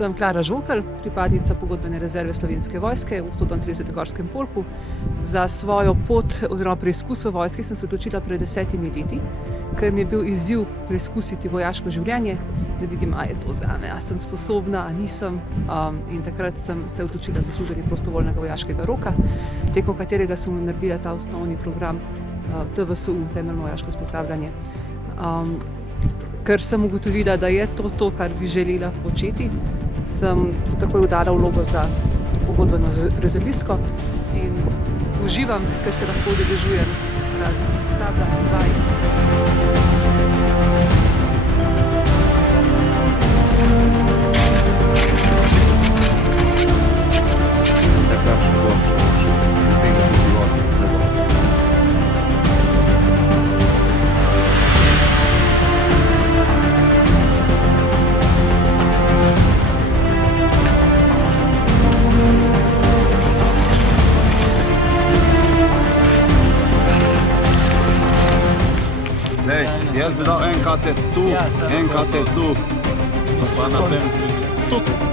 Sem Klara Žokelj, pripadnica pogodbene rezerve Slovenske vojske v 132. gorskem polku. Za svojo pot oziroma preizkus v vojski sem se odločila pred 10 leti, ker mi je bil izziv preizkusiti vojaško življenje, da vidim, a je to zame, a sem sposobna, a nisem. In takrat sem se odločila za služenje prostovoljnega vojaškega roka, tekom katerega sem naredila ta osnovni program TVSU, temeljno vojaško usposabljanje. Ker sem ugotovila, da je to, kar bi želela početi, sem takoj dala vlogo za pogodbeno rezervistko in uživam, ker se lahko udeležujem raznih usposabljanj, vaj. Jaz bi dal en KT tu, en KT tu. Pa na tem tudi.